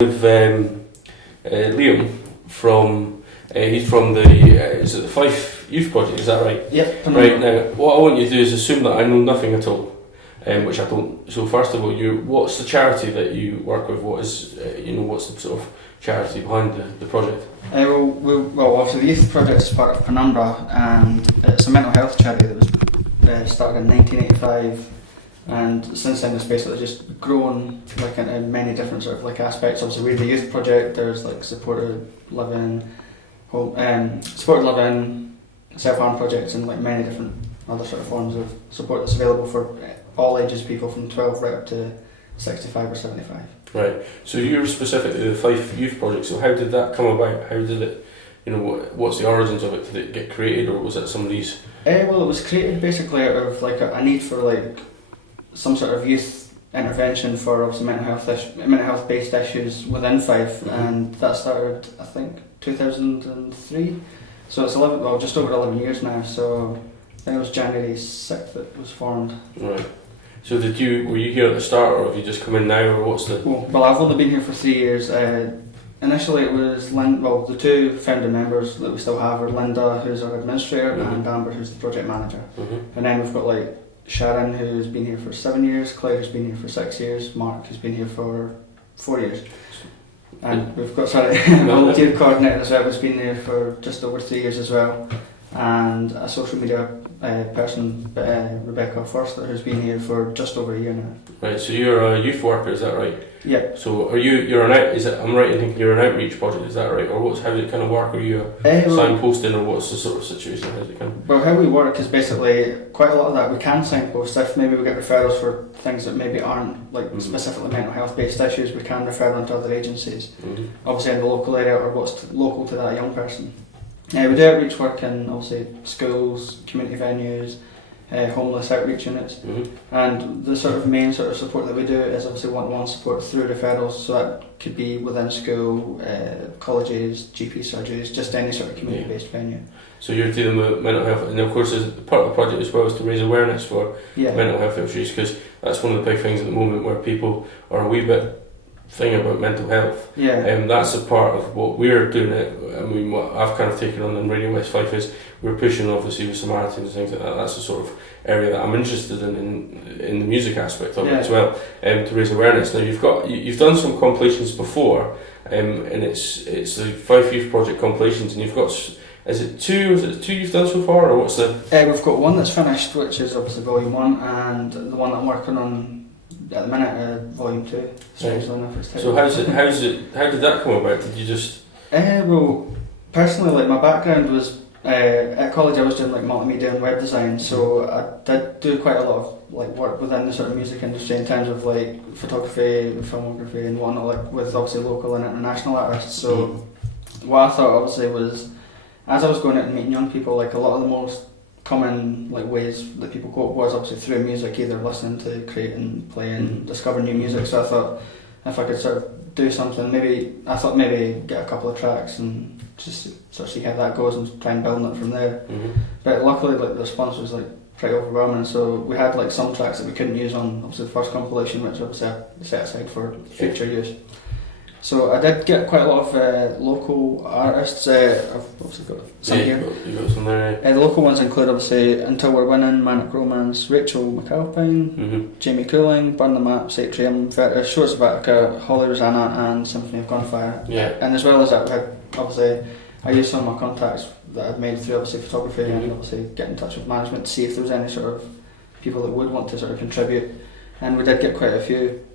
With Liam from he's from the is it the Fife Youth Project? Is that right? Yep. Right now, what I want you to do is assume that I know nothing at all, which I don't. So first of all, what's the charity that you work with? What is what's the sort of charity behind the project? Well, obviously the Youth Project is part of Penumbra, and it's a mental health charity that was started in 1985. And since then, it's basically just grown like into many different sort of like aspects. Obviously, we're the youth project. There's like supported living, self-harm projects, and like many different other sort of forms of support that's available for all ages, people from 12 right up to 65 or 75. Right. So you're specifically the Fife Youth Project. So how did that come about? How did it? What's the origins of it? Did it get created, or was it somebody's? Well, it was created basically out of like a need for like some sort of youth intervention for obviously mental health based issues within Fife, and that started I think 2003. So it's just over 11 years now. So I think it was January 6th that it was formed. Right. So were you here at the start, or have you just come in now, or what's the? Well, I've only been here for 3 years. Initially it was the two founding members that we still have are Linda, who's our administrator, and Amber, who's the project manager. And then we've got like Sharon, who's been here for 7 years, Claire, who's been here for 6 years, Mark, who's been here for 4 years. And we've got, a volunteer coordinator as well, who's been here for just over 3 years as well. And a social media person, Rebecca Forster, who's been here for just over a year now. Right, so you're a youth worker, is that right? Yeah. So you're I'm right in thinking you're an outreach project, is that right? Or how does it kind of work? Are you signposting, or what's the sort of situation? How's it kind of? Well, how we work is basically quite a lot of that we can signpost. If maybe we get referrals for things that maybe aren't like specifically mental health based issues, we can refer them to other agencies, obviously in the local area or what's local to that young person. We do outreach work in obviously schools, community venues, homeless outreach units, and the sort of main sort of support that we do is obviously one-to-one support through referrals. So that could be within school, colleges, GP surgeries, just any sort of community-based venue. So you're dealing with mental health, and of course, as part of the project as well is to raise awareness for mental health issues, because that's one of the big things at the moment where people are a wee bit thing about mental health. And that's a part of what we're doing. I mean, what I've kind of taken on in Radio West Fife is we're pushing obviously with Samaritans and things like that. That's the sort of area that I'm interested in the music aspect of it as well, to raise awareness. Now you've done some compilations before, and it's the Fife Youth Project compilations, and you've got, is it two you've done so far, or what's the? We've got one that's finished, which is obviously volume 1, and the one that I'm working on at the minute, volume 2. So how did that come about? Did you just? Well, personally, like my background was at college. I was doing like multimedia and web design, so I did do quite a lot of like work within the sort of music industry in terms of like photography, filmography, and whatnot, like with obviously local and international artists. So what I thought obviously was, as I was going out and meeting young people, like a lot of the most common like ways that people cope was obviously through music, either listening to, creating, playing, discovering new music. So I thought if I could sort of do something, maybe get a couple of tracks and just sort of see how that goes and try and build it from there. But luckily, like the response was like pretty overwhelming. So we had like some tracks that we couldn't use on obviously the first compilation, which obviously I set aside for future use. So I did get quite a lot of local artists. I've obviously got some here. You got some there. The local ones include obviously Until We're Winning, Manic Romance, Rachel McAlpine, Jamie Cooling, Burn the Maps, Atrium, Shores of Attica, Holly Rosanna, and Symphony of Gunfire. And as well as that, we had obviously I used some of my contacts that I'd made through obviously photography and obviously get in touch with management to see if there was any sort of people that would want to sort of contribute, and we did get quite a few.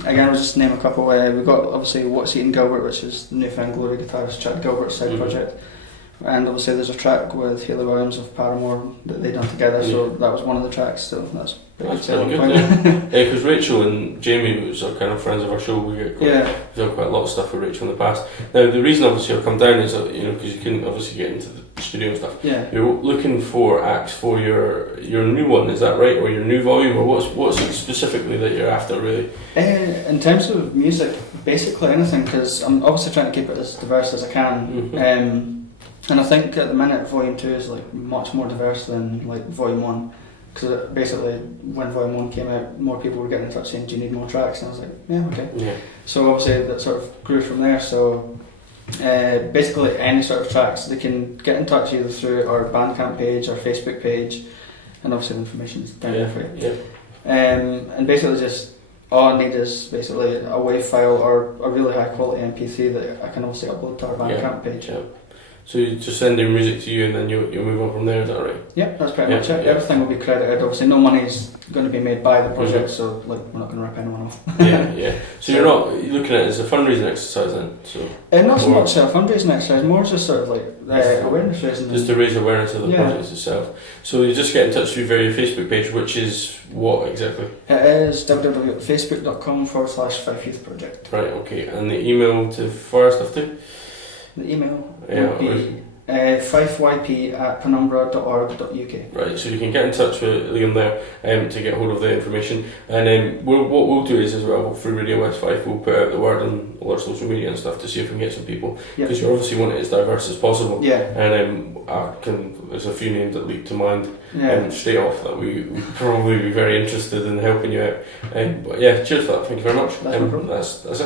Again, I'll just name a couple. We got obviously What's Eating Gilbert, which is the Newfound Glory guitarist Chad Gilbert's side project, and obviously there's a track with Hayley Williams of Paramore that they done together. So that was one of the tracks. So that's pretty good. Because Rachel and Jamie was our kind of friends of our show. We've done quite a lot of stuff with Rachel in the past. Now the reason obviously I've come down is that because you couldn't obviously get into the studio and stuff. You're looking for acts for your new one, is that right, or your new volume, or what's it specifically that you're after really? In terms of music, basically anything, because I'm obviously trying to keep it as diverse as I can. And I think at the minute Volume 2 is like much more diverse than like Volume 1, because basically when Volume 1 came out, more people were getting in touch saying, do you need more tracks? And I was like, yeah, okay. Yeah. So obviously that sort of grew from there. So basically any sort of tracks, they can get in touch either through our Bandcamp page, our Facebook page, and obviously the information is down there for you. Yeah. And basically just all I need is basically a WAV file or a really high quality MP3 that I can obviously upload to our Bandcamp page. Yeah. So you just send their music to you and then you'll move on from there, is that right? Yeah, that's pretty much it. Everything will be credited. Obviously no money's going to be made by the project, so like we're not going to rip anyone off. Yeah. So you're not looking at it as a fundraising exercise then? So not so much a fundraising exercise, more just sort of like awareness raising. Just to raise awareness of the project itself. So you just get in touch with your Facebook page, which is what exactly? It is www.facebook.com/Fife Youth Project. Right, okay. And the email to fire stuff too? The email would be fifeyp@penumbra.org.uk. Right, so you can get in touch with Liam there to get hold of the information. And what we'll do is as well, through Radio West Fife, we'll put out the word on all our social media and stuff to see if we can get some people. Because you obviously want it as diverse as possible. Yeah. And there's a few names that leap to mind straight off that we would probably be very interested in helping you out. But yeah, cheers for that. Thank you very much. That's no problem. That's excellent.